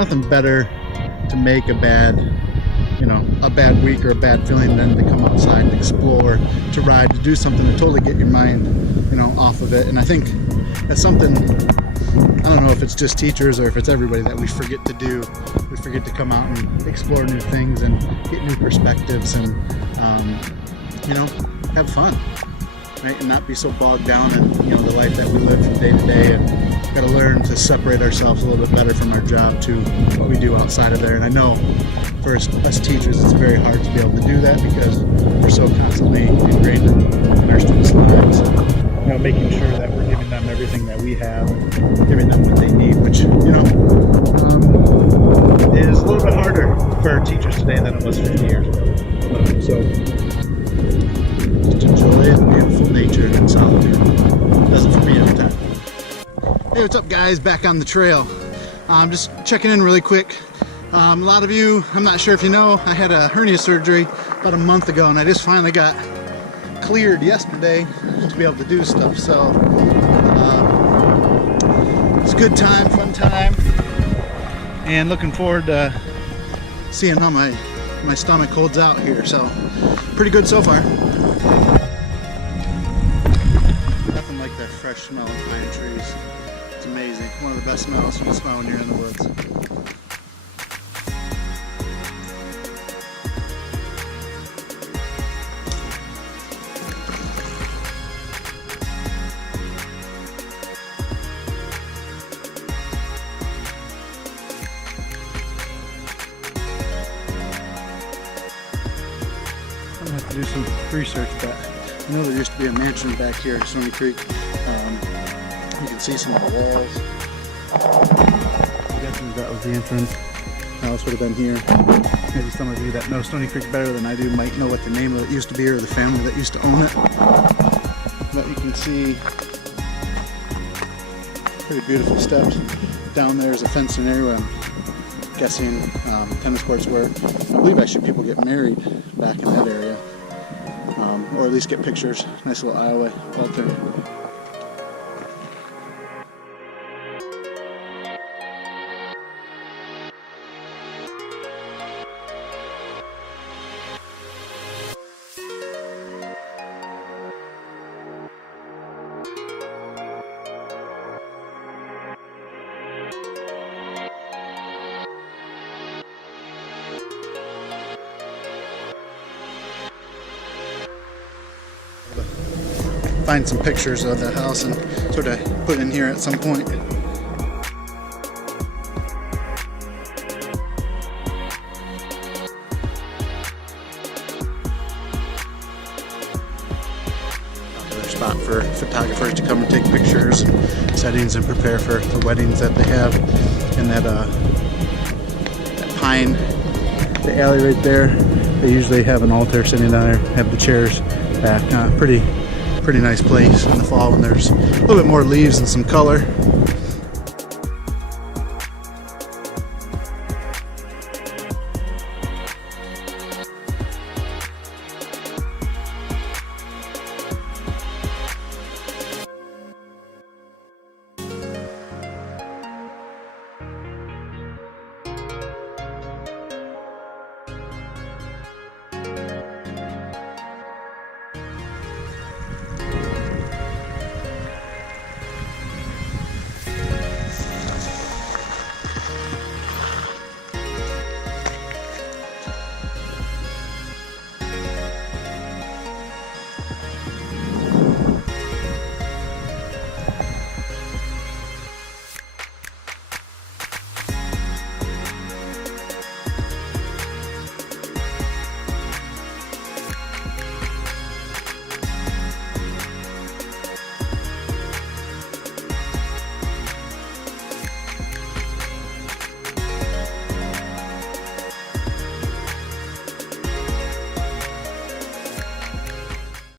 nothing better to make a bad, you know, a bad week or a bad feeling than to come outside and explore, to ride, to do something to totally get your mind, you know, off of it. And I think that's something, I don't know if it's just teachers or if it's everybody, that we forget to do. We forget to come out and explore new things and get new perspectives and, you know, have fun, right? And not be so bogged down in, you know, the life that we live from day to day, and got to learn to separate ourselves a little bit better from our job to what we do outside of there. And I know for us teachers, it's very hard to be able to do that because we're so constantly ingrained in our students' lives. You know, making sure that we're giving them everything that we have, giving them what they need, which, you know, is a little bit harder for our teachers today than it was 50 years ago. So just enjoy the beautiful nature and solitude. Does it for me every time. Hey, what's up guys? Back on the trail. I'm just checking in really quick. A lot of you, I'm not sure if you know, I had a hernia surgery about a month ago, and I just finally got cleared yesterday to be able to do stuff. So it's a good time, fun time, and looking forward to seeing how my stomach holds out here. So pretty good so far. Nothing like that fresh smell of pine trees. It's amazing. One of the best smells you can smell when you're in the woods. I'm gonna have to do some research, but I know there used to be a mansion back here at Stony Creek. You can see some of the walls. I'm guessing that was the entrance. House would have been here. Maybe some of you that know Stony Creek better than I do might know what the name of it used to be, or the family that used to own it. But you can see pretty beautiful steps. Down there is a fenced-in area where I'm guessing tennis courts were. I believe actually people get married back in that area, or at least get pictures. Nice little aisleway altar. Find some pictures of the house and sort of put in here at some point. Another spot for photographers to come and take pictures and settings and prepare for the weddings that they have. And that pine, the alley right there, they usually have an altar sitting down there, have the chairs back. Pretty nice place in the fall when there's a little bit more leaves and some color.